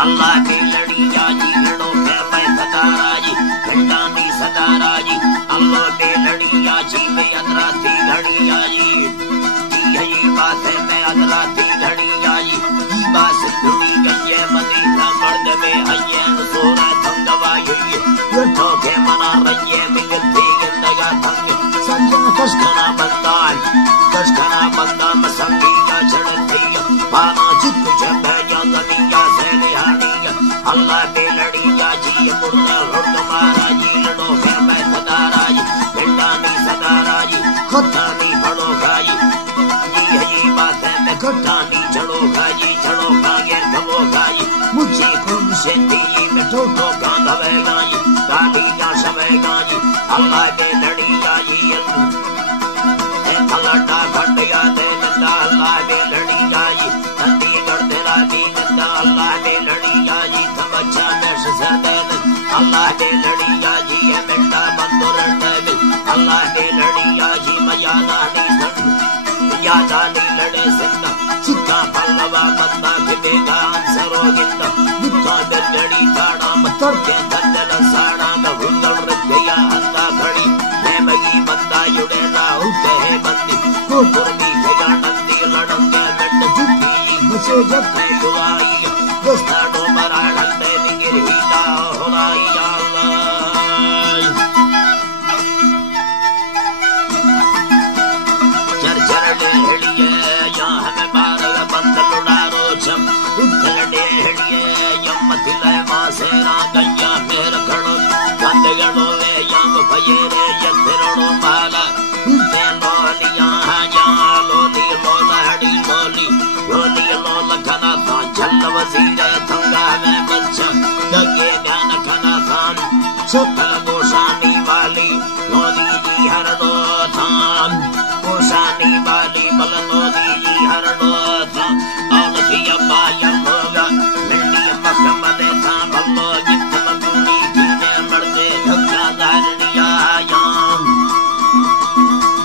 Allah नहीं सदा राजी, खट्टा नहीं फड़ो खाई, यही बात है मैं खट्टा नहीं चढ़ो खाई, चढ़ो खागे कबो खाई, मुझे खुद से दी में ठोठो का दबे गाई, गाली का सबे गाई, अल्लाह के लड़ी गाई, अल्लाह खंडिया दे नंदा अल्लाह के लड़ी गाई, नंदी करते राजी नंदा अल्लाह के लड़ी गाई, तब अच्छा नश सर दे अल्लाह के लड़ी गाजी है मिंटा बंदो रटे अल्लाह के लड़ी गाजी मजाना नहीं सन यादा नहीं लड़े सिंदा चिक्का पल्लवा बंदा के बेगा अंसरो गिंदा दुखा दे लड़ी ताड़ा मतर के दंदल साड़ा का हुंदल रख गया अंदा खड़ी मैं मगी बंदा युड़े ना उठे है बंदी को पुरमी जगा नंदी लड़ंगे दंड झुकी मुझे जब है दुआई दोस्ता नो मरा डंडे निगिर हीला होलाई अल्लाह चर चर डेढ़िए यहाँ हमें बारह बंदल उड़ारो चम उधर डेढ़िए यम दिले मासेरा गैया मेर खड़ो गंद गड़ो वे यम भयेरे यंत्रणो माला उधे लोलिया जा लोली लोलाड़ी लोली लोली लोला खना था जल वजीर थंगा में बच्चा दगे ध्यान खना थान सकल गोशानी वाली लोली जी हर दो थान गोशानी वाली बल लोली जी हर दो थान औलती अब्बा यलोगा मिंडी मखमले था बल्लो जित मदुनी जीने मर्दे धक्का धारनिया याम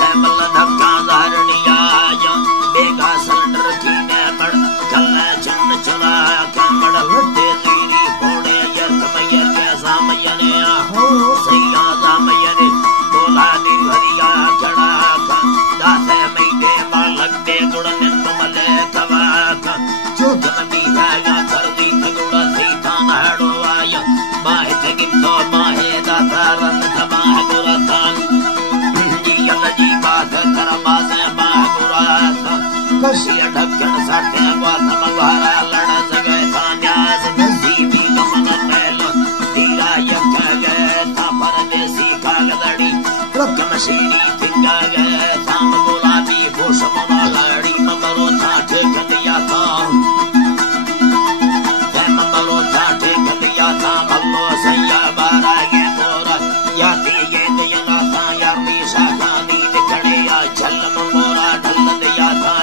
तैमल धक्का धारनिया याम बेगा सलडर जीने मड़ कल्ला चन्न चला कमड़ लटे तीरी फोड़े यर्थ मयर के सामयने हो सैया सामयने बोला दी हरिया खड़ा का दासे मैके मालक दे गुड़ने तुमले थवा का जो गमदी है कर दी तगुड़ा थी थाना हड़ो आया बाहे तगितो बाहे दातारन थमा गुरा थान जी बात करबासे बाह गुरा थान कशिया ढक्कन साथे वाथम वारा लड़ सके थान्यास नसीबी गमन पहलो दीरा यक्ष गए था परदेसी कागदड़ी रकम शीरी थिंगा गए था गुलाबी भूषमना लड़ी ममरो था ठेक दिया था ममरो था ठेक दिया था भल्लो सैया बारा ये मोरा याती ये दिया था यार मीशा खानी निकड़े या झल मोरा ढल दिया था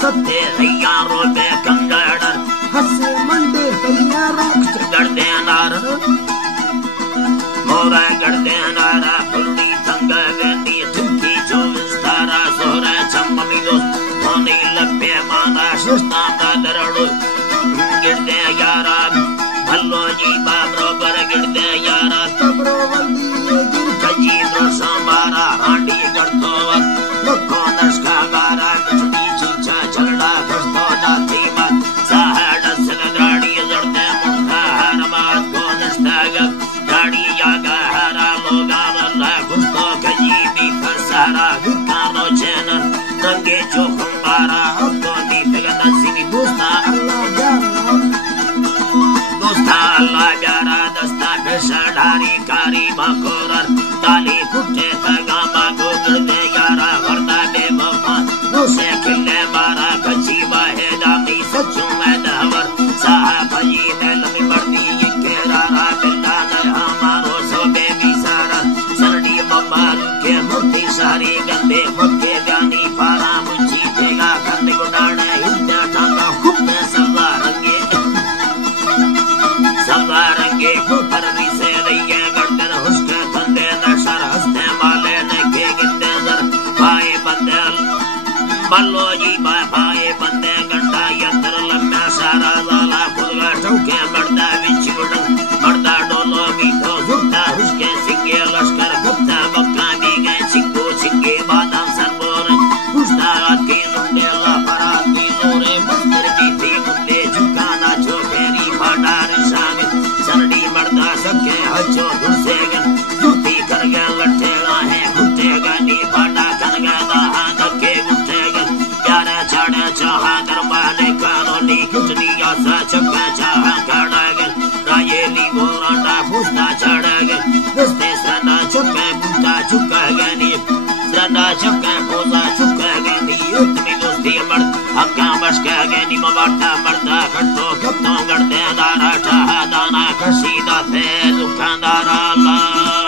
सत्ते तैयारों में कंगड़र हंसे मंडे तैयारों गड़दे नार मोरा गड़दे नारा फुल्ली तंगा वेंदी ठुकी जो विस्तारा सोरा चम्मिलो धोनी लपे माना सुस्ता का दरड़ो गिरदे यारा भल्लो जी बाबरो पर गिरदे यारा तबरो वंदी गिर कजी दो समारा हांडी गड़तो लखो नस्का गारा छुटी चीचा चलड़ा दस्तो नाती मत साहड़ सन गाड़ी जड़ते मुंडा हरमात को नस्ता गाड़ी यागा हरा लोगा वल्ला गुस्तो कजी भी फसार यारा विकारो चैनल रंगे चोखम बारा तो दी तगना सिनी दोस्ता अल्लाह प्यारा दस्ता पेशा ढारी कारी मकोरर काली कुट्टे तगा मागो गिरदे यारा वरदा बेवफा दूसरे खिले बारा कच्ची बाहे दामी सच्चू में दहवर साहब जी ने लमी बढ़ती ये केरारा बिल्ला ने हमारो सोबे भी सारा सरडी बब्बाल के मुक्ति सारी गंदे मुक्के गानी पारा मुझी देगा गंदे गुडाने हिंदा ठाका खूब में सवारंगे ऊपर भी से रहिए गर्दन हुस्के धंधे नशर हंसने वाले ने के गिंदे नर भाई बंदे बल्लो जी भाई बंदे गंडा यंत्र लम्बा सारा वाला खुदगा टोके मर्दा विचुड़न मर्दा डोलो भी तो जुटा हुस्के सिंगे लश्कर गुप्ता बक्का भी गए सिंगो सिंगे बादाम सरबोर हुस्ता की जुंडे ला फराती जोरे मंदिर भी थी मुंडे झुकाना जो फेरी भंडार सरडी मर्दा सके हजो दुसेगन दुती कर गए लटेला है घुटेगा नी फाटा कर गए दहा धक्के घुटेगन प्यारे छाड़े चाहा दरबाने कानूनी कुटनी आसा चक्के चाहा काड़ागन रायेली गोरांडा फुस्ता छाड़ागन दस्ते सना चक्के बुता चुका गनी सना चक्के पोसा चुका गनी उतनी दोस्ती मर्द हक्का बशका गनी मवाटा मर्दा खट्टो खट्टो गड़ते दारा ठाहा दाना कशीदा थे दुकानदार अल्लाह